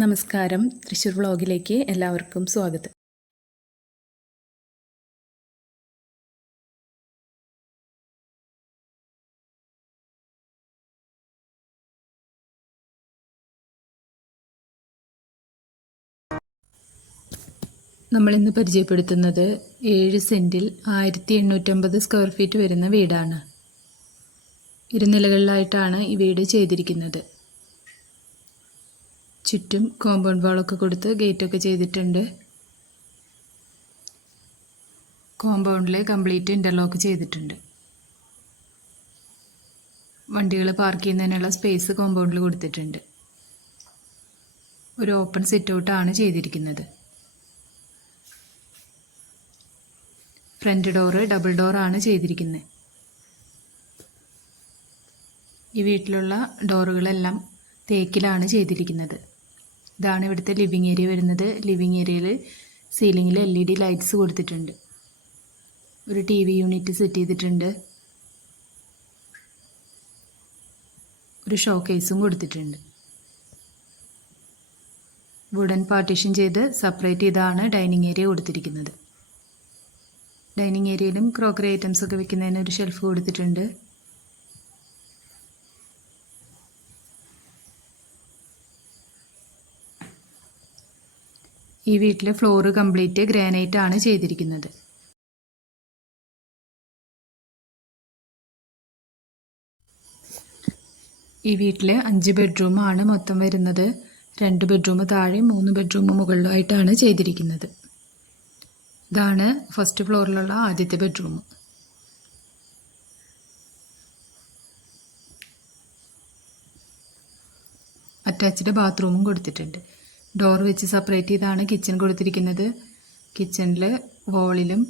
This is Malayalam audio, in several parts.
നമസ്കാരം. തൃശ്ശൂർ വ്ളോഗിലേക്ക് എല്ലാവർക്കും സ്വാഗതം. നമ്മളിന്ന് പരിചയപ്പെടുത്തുന്നത് ഏഴ് സെന്റിൽ ആയിരത്തി എണ്ണൂറ്റമ്പത് സ്ക്വയർ ഫീറ്റ് വരുന്ന വീടാണ്. ഇരുനിലകളിലായിട്ടാണ് ഈ വീട് ചെയ്തിരിക്കുന്നത്. ചുറ്റും കോമ്പൗണ്ട് വാളൊക്കെ കൊടുത്ത് ഗേറ്റൊക്കെ ചെയ്തിട്ടുണ്ട്. കോമ്പൗണ്ടിൽ കംപ്ലീറ്റ് ഇന്റർലോക്ക് ചെയ്തിട്ടുണ്ട്. വണ്ടികൾ പാർക്ക് ചെയ്യുന്നതിനുള്ള സ്പേസ് കോമ്പൗണ്ടിൽ കൊടുത്തിട്ടുണ്ട്. ഒരു ഓപ്പൺ സിറ്റ് ഔട്ടാണ് ചെയ്തിരിക്കുന്നത്. ഫ്രണ്ട് ഡോറ് ഡബിൾ ഡോറാണ് ചെയ്തിരിക്കുന്നത്. ഈ വീട്ടിലുള്ള ഡോറുകളെല്ലാം തേക്കിലാണ് ചെയ്തിരിക്കുന്നത്. ഇതാണ് ഇവിടുത്തെ ലിവിങ് ഏരിയ വരുന്നത്. ലിവിങ് ഏരിയയിൽ സീലിങ്ങിൽ എൽ ഇ ഡി ലൈറ്റ്സ് കൊടുത്തിട്ടുണ്ട്. ഒരു ടി വി യൂണിറ്റ് സെറ്റ് ചെയ്തിട്ടുണ്ട്. ഒരു ഷോ കേസും കൊടുത്തിട്ടുണ്ട്. വുഡൻ പാർട്ടീഷൻ ചെയ്ത് സെപ്പറേറ്റ് ചെയ്താണ് ഡൈനിങ് ഏരിയ കൊടുത്തിരിക്കുന്നത്. ഡൈനിങ് ഏരിയയിലും ക്രോക്കറി ഐറ്റംസ് ഒക്കെ വെക്കുന്നതിന് ഒരു ഷെൽഫ് കൊടുത്തിട്ടുണ്ട്. ഈ വീട്ടിലെ ഫ്ലോറ് കംപ്ലീറ്റ് ഗ്രാനൈറ്റ് ആണ് ചെയ്തിരിക്കുന്നത്. ഈ വീട്ടിലെ അഞ്ച് ബെഡ്റൂം ആണ് മൊത്തം വരുന്നത്. രണ്ട് ബെഡ്റൂം താഴെ മൂന്ന് ബെഡ്റൂം മുകളിലുമായിട്ടാണ് ചെയ്തിരിക്കുന്നത്. ഇതാണ് ഫസ്റ്റ് ഫ്ലോറിലുള്ള ആദ്യത്തെ ബെഡ്റൂം അറ്റാച്ച്ഡ് ബാത്റൂമും കൊടുത്തിട്ടുണ്ട്. ഡോർ വെച്ച് സെപ്പറേറ്റ് ചെയ്താണ് കിച്ചൺ കൊടുത്തിരിക്കുന്നത്. കിച്ചണിൽ വോളിലും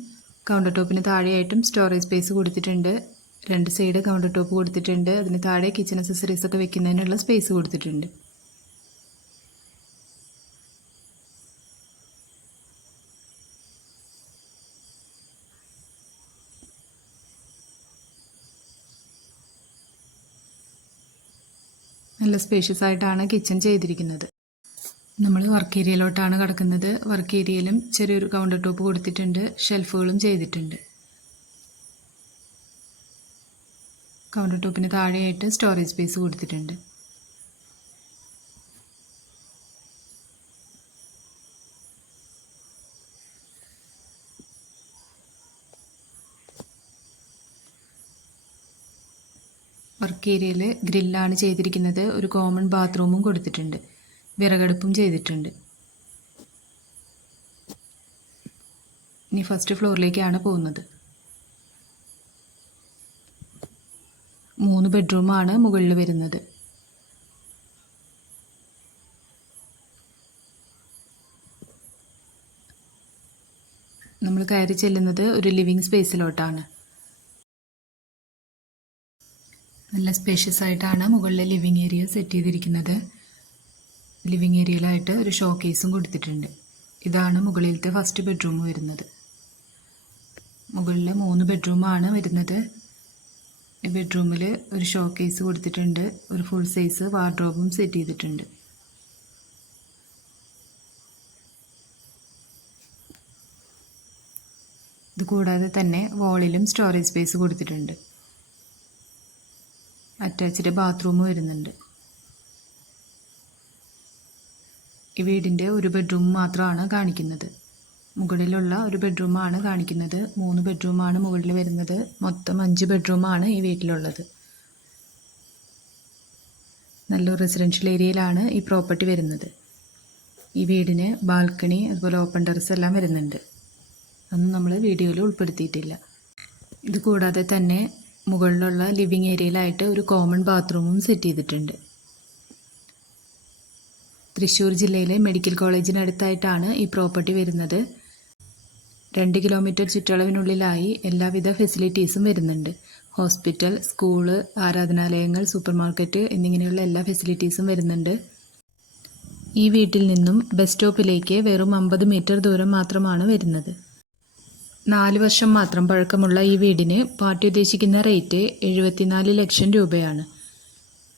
കൗണ്ടർ ടോപ്പിന് താഴെയായിട്ടും സ്റ്റോറേജ് സ്പേസ് കൊടുത്തിട്ടുണ്ട്. രണ്ട് സൈഡ് കൗണ്ടർ ടോപ്പ് കൊടുത്തിട്ടുണ്ട്. അതിന് താഴെ കിച്ചൺ അക്സസറീസ് ഒക്കെ വെക്കുന്നതിനുള്ള സ്പേസ് കൊടുത്തിട്ടുണ്ട്. നല്ല സ്പേഷ്യസ് ആയിട്ടാണ് കിച്ചൺ ചെയ്തിരിക്കുന്നത്. നമ്മൾ വർക്ക് ഏരിയയിലോട്ടാണ് കിടക്കുന്നത്. വർക്ക് ഏരിയയിലും ചെറിയൊരു കൗണ്ടർ ടോപ്പ് കൊടുത്തിട്ടുണ്ട്. ഷെൽഫുകളും ചെയ്തിട്ടുണ്ട്. കൗണ്ടർ ടോപ്പിന് താഴെയായിട്ട് സ്റ്റോറേജ് സ്പേസ് കൊടുത്തിട്ടുണ്ട്. വർക്ക് ഏരിയയിൽ ഗ്രില്ലാണ് ചെയ്തിരിക്കുന്നത്. ഒരു കോമൺ ബാത്റൂമും കൊടുത്തിട്ടുണ്ട്. വിറകടുപ്പും ചെയ്തിട്ടുണ്ട്. ഇനി ഫസ്റ്റ് ഫ്ലോറിലേക്കാണ് പോകുന്നത്. മൂന്ന് ബെഡ്റൂമാണ് മുകളിൽ വരുന്നത്. നമ്മൾ കയറി ചെല്ലുന്നത് ഒരു ലിവിങ് സ്പേസിലോട്ടാണ് നല്ല സ്പേഷ്യസ് ആയിട്ടാണ് മുകളിലെ ലിവിങ് ഏരിയ സെറ്റ് ചെയ്തിരിക്കുന്നത്. ലിവിങ് ഏരിയയിലായിട്ട് ഒരു ഷോ കേസും കൊടുത്തിട്ടുണ്ട്. ഇതാണ് മുകളിലത്തെ ഫസ്റ്റ് ബെഡ്റൂം വരുന്നത്. മുകളിൽ മൂന്ന് ബെഡ്റൂമാണ് വരുന്നത്. ഈ ബെഡ്റൂമിൽ ഒരു ഷോ കേസ് കൊടുത്തിട്ടുണ്ട്. ഒരു ഫുൾ സൈസ് വാർഡ്രോബും സെറ്റ് ചെയ്തിട്ടുണ്ട്. ഇത് കൂടാതെ തന്നെ വാളിലും സ്റ്റോറേജ് സ്പേസ് കൊടുത്തിട്ടുണ്ട്. അറ്റാച്ച്ഡ് ബാത്റൂം വരുന്നുണ്ട്. ഈ വീടിന്റെ ഒരു ബെഡ്റൂം മാത്രമാണ് കാണിക്കുന്നത്. മുകളിലുള്ള ഒരു ബെഡ്റൂമാണ് കാണിക്കുന്നത്. മൂന്ന് ബെഡ്റൂമാണ് മുകളിൽ വരുന്നത്. മൊത്തം അഞ്ച് ബെഡ്റൂമാണ് ഈ വീട്ടിലുള്ളത്. നല്ല റെസിഡൻഷ്യൽ ഏരിയയിലാണ് ഈ പ്രോപ്പർട്ടി വരുന്നത്. ഈ വീടിന് ബാൽക്കണി അതുപോലെ ഓപ്പൺ ടെറസ് എല്ലാം വരുന്നുണ്ട്. അതൊന്നും നമ്മൾ വീഡിയോയിൽ ഉൾപ്പെടുത്തിയിട്ടില്ല. ഇത് കൂടാതെ തന്നെ മുകളിലുള്ള ലിവിങ് ഏരിയയിലായിട്ട് ഒരു കോമൺ ബാത്റൂമും സെറ്റ് ചെയ്തിട്ടുണ്ട്. തൃശ്ശൂർ ജില്ലയിലെ മെഡിക്കൽ കോളേജിനടുത്തായിട്ടാണ് ഈ പ്രോപ്പർട്ടി വരുന്നത്. രണ്ട് കിലോമീറ്റർ ചുറ്റളവിനുള്ളിലായി എല്ലാവിധ ഫെസിലിറ്റീസും വരുന്നുണ്ട്. ഹോസ്പിറ്റൽ സ്കൂൾ ആരാധനാലയങ്ങൾ സൂപ്പർ മാർക്കറ്റ് എന്നിങ്ങനെയുള്ള എല്ലാ ഫെസിലിറ്റീസും വരുന്നുണ്ട്. ഈ വീട്ടിൽ നിന്നും ബസ് സ്റ്റോപ്പിലേക്ക് വെറും അമ്പത് മീറ്റർ ദൂരം മാത്രമാണ് വരുന്നത്. നാല് വർഷം മാത്രം പഴക്കമുള്ള ഈ വീടിന് പാർട്ടി ഉദ്ദേശിക്കുന്ന റേറ്റ് എഴുപത്തിനാല് ലക്ഷം രൂപയാണ്.